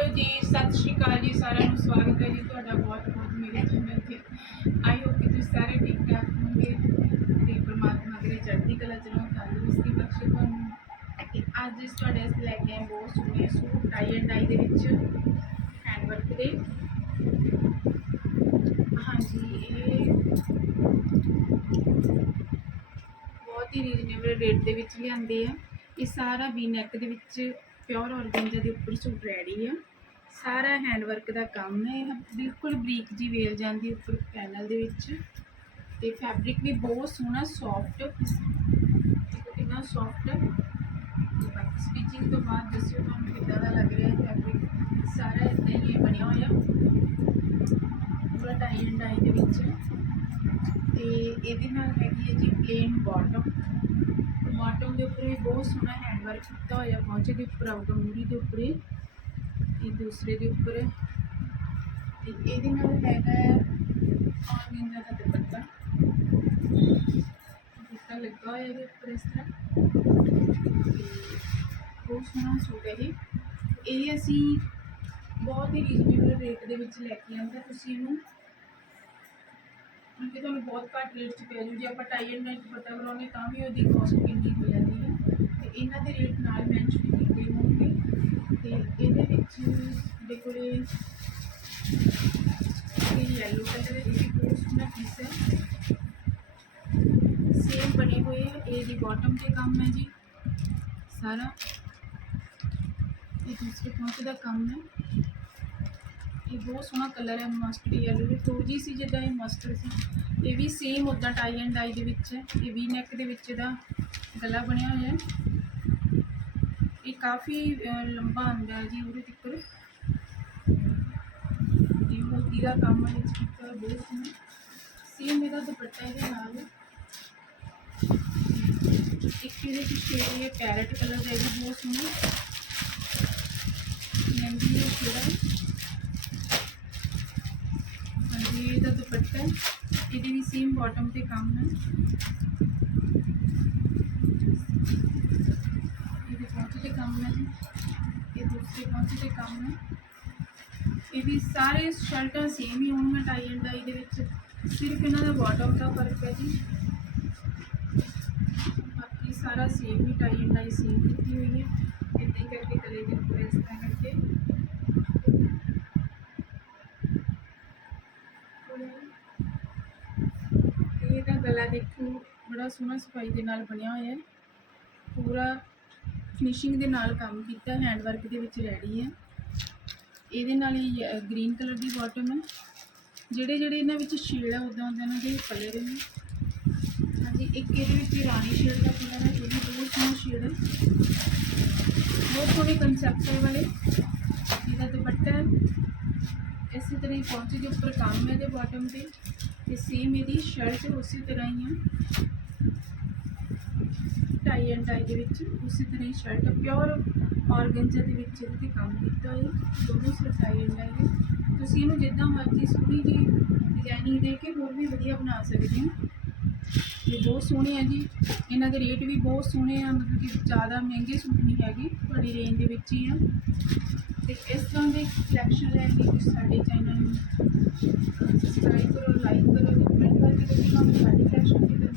Hello ਜੀ, ਸਤਿ ਸ਼੍ਰੀ ਅਕਾਲ ਜੀ, ਸਾਰਿਆਂ ਨੂੰ ਸਵਾਗਤ ਹੈ ਜੀ, ਤੁਹਾਡਾ ਬਹੁਤ ਬਹੁਤ ਮੇਰੇ ਚੈਨਲ ਤੇ। ਆਈ ਹੋਪ ਕਿ ਤੁਸੀਂ ਸਾਰੇ ਠੀਕ ਠਾਕ ਹੋਵੋਗੇ ਤੇ ਪਰਮਾਤਮਾ ਦੇ ਚੜ੍ਹਦੀ ਕਲਾ ਚ ਰਹੋ, ਤੰਦਰੁਸਤੀ ਬਖਸ਼ੇ ਤੁਹਾਨੂੰ। ਤੇ ਅੱਜ ਇਸ ਤੁਹਾਡੇ ਵਾਸਤੇ ਲੈ ਕੇ ਆਏ ਬਹੁਤ ਸੋਹਣੇ ਸੂਟ ਟਾਈ ਐਂਡ ਡਾਈ ਦੇ ਵਿੱਚ ਹੈਂਡ ਵਰਕ ਦੇ। ਹਾਂਜੀ, ਇਹ ਬਹੁਤ ਹੀ ਰੀਜ਼ਨੇਬਲ ਰੇਟ ਦੇ ਵਿੱਚ ਲਿਆਂਦੇ ਆ। ਇਹ ਸਾਰਾ ਵੀ ਨੈਕ ਦੇ ਵਿੱਚ ਪਿਓਰ ਔਰਗੈਂਜਾ ਦੇ ਉੱਪਰ ਸੂਟ ਰੈਡੀ ਆ। ਸਾਰਾ ਹੈਂਡ ਵਰਕ ਦਾ ਕੰਮ ਹੈ ਇਹ। ਬਿਲਕੁਲ ਬਰੀਕ ਜੀ ਵੇਲ ਜਾਂਦੀ ਉੱਪਰ ਪੈਨਲ ਦੇ ਵਿੱਚ। ਤੇ ਫੈਬਰਿਕ ਵੀ ਬਹੁਤ ਸੋਹਣਾ ਸੌਫਟ ਦੇਖੋ ਕਿੰਨਾ ਸੌਫਟ ਬਾਕੀ ਸਟਿਚਿੰਗ ਤੋਂ ਬਾਅਦ ਦੱਸਿਓ ਤੁਹਾਨੂੰ ਕਿੱਦਾਂ ਦਾ ਲੱਗ ਰਿਹਾ ਹੈ ਫੈਬਰਿਕ ਸਾਰਾ ਇਦਾਂ ਹੀ ਬਣਿਆ ਹੋਇਆ। ਪੂਰਾ ਟਾਈ ਐਂਡ ਡਾਈ ਦੇ ਵਿੱਚ। ਤੇ ਇਹਦੇ ਨਾਲ ਹੈਗੀ ਹੈ ਜੀ ਪਲੇਨ ਬਾਟਮ ਬਾਟਮ ਦੇ ਉੱਪਰ ਵੀ ਬਹੁਤ ਸੋਹਣਾ ਹੈਂਡ ਵਰਕ ਕੀਤਾ ਹੋਇਆ। ਪਹੁੰਚੇ ਦੇ ਉੱਪਰ ਆਊਗਾ ਮੂਰੀ ਦੇ ਉੱਪਰ ਇਹ ਦੂਸਰੇ ਦੇ ਉੱਪਰ ਤੇ ਇਹਦੇ ਨਾਲ ਹੈਗਾ ਹੈ ਔਰਗੈਂਜਾ ਦਾ ਦੁਪੱਟਾ। ਦੁਪੱਟਾ ਲੱਗਾ ਹੋਇਆ ਇਹਦੇ ਉੱਪਰ ਇਸ ਤਰ੍ਹਾਂ। ਤੇ ਬਹੁਤ ਸੋਹਣਾ ਸੂਟ ਹੈ ਇਹ। ਇਹ ਅਸੀਂ ਬਹੁਤ ਹੀ ਰੀਜ਼ਨੇਬਲ ਰੇਟ ਦੇ ਵਿੱਚ ਲੈ ਕੇ ਆਂਦਾ ਤੁਸੀਂ ਇਹਨੂੰ। ਕਿਉਂਕਿ ਤੁਹਾਨੂੰ ਬਹੁਤ ਘੱਟ ਰੇਟ 'ਚ ਪੈ ਜੂ। ਜੇ ਆਪਾਂ ਟਾਈ ਐਂਡ ਨਾਈਟ ਦੁਪੱਟਾ ਕਰਾਉਂਗੇ ਤਾਂ ਵੀ ਉਹਦੀ ਕਾਸਟ ਕਿੰਨੀ ਹੋ ਜਾਂਦੀ ਹੈ। ਤੇ ਇਹਨਾਂ ਦੇ ਰੇਟ ਨਾਲ ਮੈਂਸ਼ਨ ਕੀਤੇ ਹੋਣਗੇ। ਤੇ ਇਹਦੇ ਵਿੱਚ ਦੇਖੋ ਇਹ ਇਹ ਯੈਲੋ ਕਲਰ ਦੇ ਵਿੱਚ ਬਹੁਤ ਸੋਹਣਾ ਪੀਸ ਹੈ। ਸੇਮ ਬਣੇ ਹੋਏ ਆ ਇਹਦੀ ਬਾਟਮ ਤੇ ਕੰਮ ਹੈ ਜੀ। ਸਾਰਾ। ਇਹ ਦੂਸਰੇ ਪਹੁੰਚ ਦਾ ਕੰਮ ਹੈ। ਇਹ ਬਹੁਤ ਸੋਹਣਾ ਕਲਰ ਹੈ ਮਸਟਰਡ ਯੈਲੋ ਵੀ ਫਰੋਜੀ ਸੀ ਜਿੱਦਾਂ ਇਹ ਮਸਟਰਡ ਸੀ। ਇਹ ਵੀ ਸੇਮ ਉਦਾਂ ਟਾਈ ਐਂਡ ਡਾਈ ਦੇ ਵਿੱਚ ਹੈ। ਇਹ ਵੀ ਨੈਕ ਦੇ ਵਿੱਚ ਇਹਦਾ ਗਲਾ ਬਣਿਆ ਹੋਇਆ ਹੈ। ਇਹ ਕਾਫੀ ਅਹ, ਲੰਬਾ ਆਉਂਦਾ ਹੈ ਜੀ ਉਹਦੇ ਤੱਕ ਇਹ ਮੋਤੀ ਦਾ ਕੰਮ ਹੈ ਵਿੱਚ ਕੀਤਾ ਹੋਇਆ ਬਹੁਤ ਸੋਹਣਾ ਸੇਮ ਇਹਦਾ ਦੁਪੱਟਾ ਇਹਦੇ ਨਾਲ ਹੈ। ਇੱਕ ਇਹਦੇ ਵਿੱਚ ਸ਼ੇਡ ਇਹ ਪੈਰਟ ਕਲਰ ਦਾ ਇਹ ਵੀ ਬਹੁਤ ਸੋਹਣਾ ਮਹਿੰਦੀ ਇਹ ਸ਼ੇਡ ਹੈ ਹਾਂਜੀ ਇਹਦਾ ਦੁਪੱਟਾ ਹੈ। ਇਹਦੀ ਵੀ ਸੇਮ ਬਾਟਮ ਤੇ ਕੰਮ ਹੈ ਇਹਦੇ ਪਹੁੰਚ ਤੇ ਕੰਮ ਜੀ। ਇਹ ਦੂਸਰੇ ਪਹੁੰਚ ਕੰਮ ਹੈ। ਇਹ ਵੀ ਸਾਰੇ ਸ਼ਰਟਾਂ ਸੇਮ ਹੀ ਹੋਣਗੀਆਂ ਟਾਈ ਐਂਡ ਡਾਈ ਦੇ ਵਿੱਚ। ਸਿਰਫ ਇਹਨਾਂ ਦਾ ਬਾਟਮ ਦਾ ਫ਼ਰਕ ਹੈ ਜੀ। ਬਾਕੀ ਸਾਰਾ ਸੇਮ ਹੀ ਟਾਈ ਐਂਡ ਡਾਈ ਸੇਮ ਕੀਤੀ ਹੋਈ ਹੈ। ਇੱਦਾਂ ਹੀ ਕਰਕੇ ਗਲੇ ਦੇ ਉੱਪਰ ਇਸ ਤਰ੍ਹਾਂ ਕਰਕੇ। ਇਹਦਾ ਗਲਾ ਦੇਖੋ ਬੜਾ ਸੋਹਣਾ ਸਫ਼ਾਈ ਦੇ ਨਾਲ ਬਣਿਆ ਹੋਇਆ ਹੈ। ਪੂਰਾ ਫਿਨਿਸ਼ਿੰਗ ਦੇ ਨਾਲ ਕੰਮ ਕੀਤਾ ਹੈਂਡ ਵਰਕ ਦੇ ਵਿੱਚ ਰੈਡੀ ਹੈ ਇਹਦੇ ਨਾਲ ਹੀ ਗ੍ਰੀਨ ਕਲਰ ਦੀ ਬਾਟਮ ਹੈ ਜਿਹੜੇ ਜਿਹੜੇ ਇਹਨਾਂ ਵਿੱਚ ਸ਼ੇਡ ਆ ਉਦਾਂ ਉਦਾਂ ਇਹਨਾਂ ਦੇ ਕਲਰ ਨੇ। ਹਾਂਜੀ, ਇੱਕ ਇਹਦੇ ਵਿੱਚ ਰਾਣੀ ਸ਼ੇਡ ਦਾ ਕਲਰ ਹੈ ਜਿਹੜੀ ਬਹੁਤ ਸੋਹਣਾ ਸ਼ੇਡ ਹੈ ਬਹੁਤ ਸੋਹਣੇ ਕੰਸੈਪਟ ਹੈ ਵਾਲੇ। ਇਹਦਾ ਦੁਪੱਟਾ ਹੈ ਇਸੇ ਤਰ੍ਹਾਂ ਹੀ ਪਹੁੰਚੇ ਦੇ ਉੱਪਰ ਕੰਮ ਹੈ ਇਹਦੇ ਬਾਟਮ ਤੇ। ਤੇ ਸੇਮ ਇਹਦੀ ਸ਼ਰਟ ਉਸੇ ਤਰ੍ਹਾਂ ਹੀ ਆ। ਟਾਈ ਐਂਡ ਟਾਈ ਦੇ ਵਿੱਚ ਉਸੇ ਤਰ੍ਹਾਂ ਹੀ ਸ਼ਰਟ ਪਿਓਰ ਔਰਗੈਂਜਾ ਦੇ ਵਿੱਚ ਇਹਦੇ ਤੇ ਕੰਮ ਕੀਤਾ ਹੋਇਆ ਦੋਨੋਂ ਸਿਰ ਟਾਈ ਐਂਡ ਟਾਈ ਤੁਸੀਂ ਇਹਨੂੰ ਜਿੱਦਾਂ ਮਰਜ਼ੀ ਸੋਹਣੀ ਜੀ ਡਿਜ਼ਾਈਨਿੰਗ ਦੇ ਕੇ ਹੋਰ ਵੀ ਵਧੀਆ ਬਣਾ ਸਕਦੇ ਹੋ। ਇਹ ਬਹੁਤ ਸੋਹਣੇ ਆ ਜੀ। ਇਹਨਾਂ ਦੇ ਰੇਟ ਵੀ ਬਹੁਤ ਸੋਹਣੇ ਆ। ਮਤਲਬ ਕਿ ਜ਼ਿਆਦਾ ਮਹਿੰਗੇ ਸੂਟ ਨਹੀਂ ਹੈਗੇ। ਤੁਹਾਡੀ ਰੇਂਜ ਦੇ ਵਿੱਚ ਹੀ ਆ। ਤੇ ਇਸ ਤਰ੍ਹਾਂ ਦੇ ਕਲੈਕਸ਼ਨ ਲੈਣ ਲਈ ਤੁਸੀਂ ਸਾਡੇ ਚੈਨਲ ਨੂੰ ਸਬਸਕ੍ਰਾਈਬ ਕਰੋ ਲਾਈਕ ਕਰੋ ਕਮੈਂਟ ਕਰਕੇ ਦੱਸੋ ਤੁਹਾਨੂੰ ਸਾਡੀ ਕਲੈਕਸ਼ਨ ਕਿੱਦਾਂ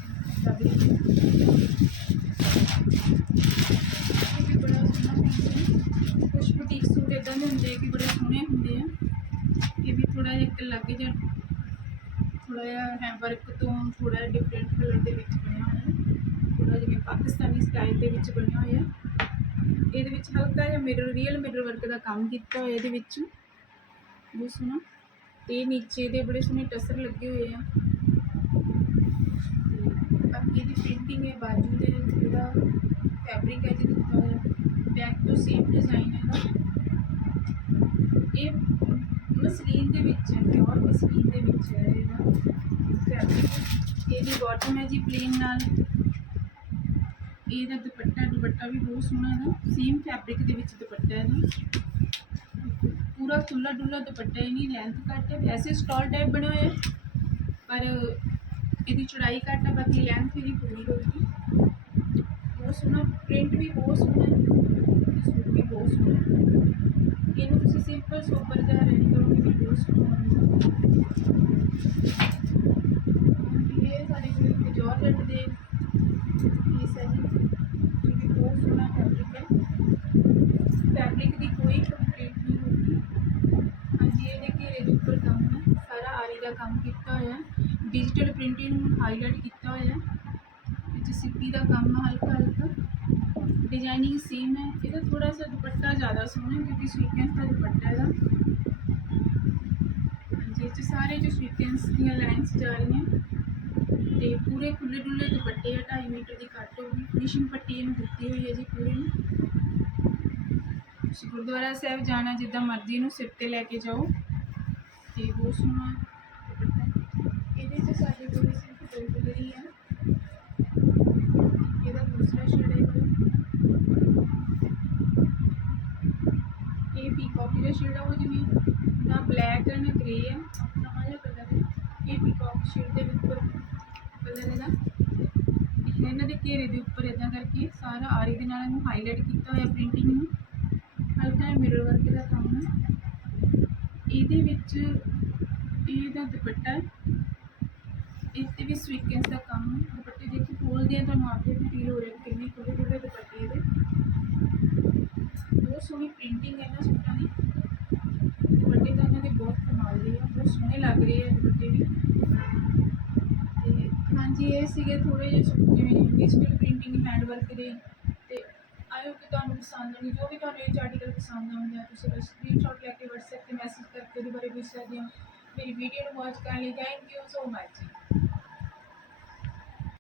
ਲੱਗ ਰਹੀ ਹੈ ਇਹ ਵੀ ਬੜਾ ਸੋਹਣਾ ਪੀਸ ਹੈ ਕੁਝ ਬੁਟੀਕ ਸੂਟ ਇਦਾਂ ਦੇ ਹੁੰਦੇ ਕਿ ਬੜੇ ਸੋਹਣੇ ਹੁੰਦੇ ਆ ਇਹ ਵੀ ਥੋੜਾ ਜਿਹਾ ਇੱਕ ਲੱਗ ਜਿਹਾ ਥੋੜਾ ਤੋਂ ਥੋੜਾ ਡਿਫਰੈਂਟ ਕਲਰ ਦੇ ਵਿੱਚ ਬਣਿਆ ਹੋਇਆ ਹੈ। ਥੋੜਾ ਜਿਵੇਂ ਪਾਕਿਸਤਾਨੀ ਸਟਾਈਲ ਦੇ ਵਿੱਚ ਬਣਿਆ ਹੋਇਆ ਇਹਦੇ ਵਿੱਚ ਹਲਕਾ ਜਿਹਾ ਮਿਰਰ ਰੀਅਲ ਮਿਰਰ ਵਰਕ ਦਾ ਕੰਮ ਕੀਤਾ ਹੋਇਆ ਇਹਦੇ ਵਿੱਚ। ਬਹੁਤ ਸੋਹਣਾ। ਤੇ ਨੀਚੇ ਦੇ ਬੜੇ ਸੋਹਣੇ ਟਸਰ ਲੱਗੇ ਹੋਏ ਆ। ਬਾਕੀ ਇਹਦੀ ਪ੍ਰਿੰਟਿੰਗ ਹੈ, ਬਾਜੂ ਦੇ ਜਿਹੜਾ ਫੈਬਰਿਕ ਹੈ ਜਿਹਦੇ ਉੱਪਰ ਬੈਕ ਤੋਂ ਸੇਮ ਡਿਜ਼ਾਈਨ ਹੈ ਇਹ ਮਸਲੀਨ ਦੇ ਵਿੱਚ ਹੈ ਪਿਓਰ ਮਸਲੀਨ ਦੇ ਵਿੱਚ ਹੈ ਇਹਦਾ ਫੈਬਰਿਕ ਇਹਦੀ ਬਾਟਮ ਹੈ ਜੀ ਪਲੇਨ ਨਾਲ। ਇਹਦਾ ਦੁਪੱਟਾ ਦੁਪੱਟਾ ਵੀ ਬਹੁਤ ਸੋਹਣਾ ਹੈ ਸੇਮ ਫੈਬਰਿਕ ਦੇ ਵਿੱਚ ਦੁਪੱਟਾ ਹੈ ਨਾ। ਪੂਰਾ ਖੁੱਲਾ ਡੁੱਲਾ ਦੁਪੱਟਾ ਹੈ ਨਹੀਂ ਲੈਂਥ ਘੱਟ ਹੈ। ਵੈਸੇ ਸਟਾਲ ਟਾਈਪ ਬਣਿਆ ਹੋਇਆ ਪਰ ਇਹਦੀ ਚੌੜਾਈ ਘੱਟ ਹੈ, ਬਾਕੀ ਲੈਂਥ ਇਹਦੀ ਪੂਰੀ ਹੋਊਗੀ ਬਹੁਤ ਸੋਹਣਾ ਪ੍ਰਿੰਟ ਵੀ ਬਹੁਤ ਸੋਹਣਾ ਹੈ। ਸੂਟ ਵੀ ਬਹੁਤ ਸੋਹਣਾ ਇਹਨੂੰ ਤੁਸੀਂ ਸਿੰਪਲ ਸੋਬਰ ਜਿਹਾ ਰੈਡੀ ਕਰੋਗੇ ਵੀ ਬਹੁਤ ਸੋਹਣਾ ਇਹ ਸਾਡੇ ਕੋਲ ਇੱਕ ਜਾਰਜਟ ਦੇ ਪੀਸ ਹੈ ਜੀ। ਇਹ ਵੀ ਬਹੁਤ ਸੋਹਣਾ ਫੈਬਰਿਕ ਹੈ। ਫੈਬਰਿਕ ਦੀ ਕੋਈ ਕੰਪਲੇਂਟ ਨਹੀਂ ਹੋਊਗੀ ਹਾਂਜੀ ਇਹਦੇ ਘੇਰੇ ਦੇ ਉੱਪਰ ਕੰਮ ਹੈ। ਸਾਰਾ ਆਰੀ ਦਾ ਕੰਮ ਕੀਤਾ ਹੋਇਆ ਹੈ। ਡਿਜੀਟਲ ਪ੍ਰਿੰਟਿੰਗ ਨੂੰ ਹਾਈਲਾਈਟ ਕੀਤਾ ਹੋਇਆ ਹੈ। ਵਿੱਚ ਸਿੱਪੀ ਦਾ ਕੰਮ ਹਲਕਾ ਹਲਕਾ ਡਿਜ਼ਾਈਨਿੰਗ ਸੇਮ ਹੈ। ਇਹਦਾ ਥੋੜਾ ਜਿਹਾ ਦੁਪੱਟਾ ਜ਼ਿਆਦਾ ਸੋਹਣਾ ਕਿਉਂਕਿ ਸਵੀਕੈਂਸ ਦਾ ਦੁਪੱਟਾ ਇਹਦਾ। ਹਾਂਜੀ, ਇਹ 'ਚ ਸਾਰੇ ਜੋ ਸਵੀਕੈਂਸ ਦੀਆਂ ਲਾਈਨਸ ਜਾ ਰਹੀਆਂ। ਤੇ ਪੂਰੇ ਖੁੱਲੇ ਡੁੱਲੇ ਦੁਪੱਟੇ ਆ 2.5 ਮੀਟਰ ਦੀ ਕੱਟ ਹੋਊਗੀ ਫਿਨਿਸ਼ਿੰਗ ਪੱਟੀ ਇਹਨੂੰ ਦਿੱਤੀ ਹੋਈ ਹੈ ਜੀ ਪੂਰੇ ਨੂੰ। ਤੁਸੀਂ ਗੁਰਦੁਆਰਾ ਸਾਹਿਬ ਜਾਣਾ ਜਿੱਦਾਂ ਮਰਜ਼ੀ ਨੂੰ ਸਿਰ ਤੇ ਲੈ ਕੇ ਜਾਓ। ਤੇ ਬਹੁਤ ਸੋਹਣਾ ਦੁਪੱਟਾ ਇਹਦੇ 'ਚ ਸਾਡੇ ਕੋਲ ਸਿਰਫ ਦੋ ਕਲਰ ਹੀ ਆ ਇਹਦਾ ਦੂਸਰਾ ਸ਼ੇਡ ਹੈ ਇਹ ਇਹ ਪੀਕੌਕ ਦਾ ਸ਼ੇਡ ਆ ਉਹ ਜਿਵੇਂ ਨਾ ਬਲੈਕ ਹੈ ਨਾ ਗ੍ਰੇ ਇਹ ਪੀਕੌਕ ਸ਼ੇਡ ਦੇ ਉੱਪਰ ਕਲਰ ਇਹਦਾ ਇਹਨਾਂ ਦੇ ਘੇਰੇ ਦੇ ਉੱਪਰ ਇਦਾਂ ਕਰਕੇ ਸਾਰਾ ਆਰੀ ਦੇ ਨਾਲ ਇਹਨੂੰ ਹਾਈਲਾਈਟ ਕੀਤਾ ਹੋਇਆ ਪ੍ਰਿੰਟਿੰਗ ਨੂੰ। ਹਲਕਾ ਜਿਹਾ ਮਿਰਰ ਵਰਕ ਦਾ ਕੰਮ ਹੈ। ਇਹਦੇ ਵਿੱਚ ਇਹਦਾ ਦੁਪੱਟਾ ਹੈ। ਇਸ ਤੇ ਵੀ ਸਵੀਕੈਂਸ ਦਾ ਕੰਮ ਹੈ। ਦੁਪੱਟੇ ਦੇਖੀ ਖੋਲਦੇ ਆ ਤੁਹਾਨੂੰ ਆਪੇ ਫੀਲ ਹੋ ਰਿਹਾ ਕਿੰਨੇ ਖੁੱਲੇ ਖੁੱਲੇ ਦੁਪੱਟੇ ਇਹਦੇ। ਬਹੁਤ ਸੋਹਣੀ ਪ੍ਰਿੰਟਿੰਗ ਹੈ ਇਹਨਾਂ ਸੂਟਾਂ ਦੀ। ਦੇ ਬਹੁਤ ਕਮਾਲ ਬਹੁਤ ਸੋਹਣੇ ਲੱਗ ਰਹੇ ਆ ਦੁਪੱਟੇ ਵੀ। ਤੇ ਹਾਂਜੀ, ਇਹ ਸੀਗੇ ਥੋੜੇ ਜਿਹੇ ਜਿਵੇਂ ਡਿਜੀਟਲ ਪ੍ਰਿੰਟਿੰਗ ਹੈਂਡ ਵਰਕ ਦੇ। ਤੇ ਆਇਓ ਕਿ ਤੁਹਾਨੂੰ ਪਸੰਦ ਆਉਣੀ ਜੋ ਵੀ ਤੁਹਾਨੂੰ ਇਹ ਆਰਟੀਕਲ ਪਸੰਦ ਆਉਂਦਾ ਤੁਸੀਂ ਬਸ ਸਕਰੀਨਸ਼ਾਟ ਲੈ ਕੇ WhatsApp ਤੇ ਮੈਸੇਜ ਕਰਕੇ ਉਹਦੇ ਬਾਰੇ ਪੁੱਛ ਸਕਦੇ ਹੋ। ਮੇਰੀ ਵੀਡੀਓ ਨੂੰ ਵਾਚ ਕਰਨ ਲਈ ਥੈਂਕ ਯੂ ਸੋ ਮਚ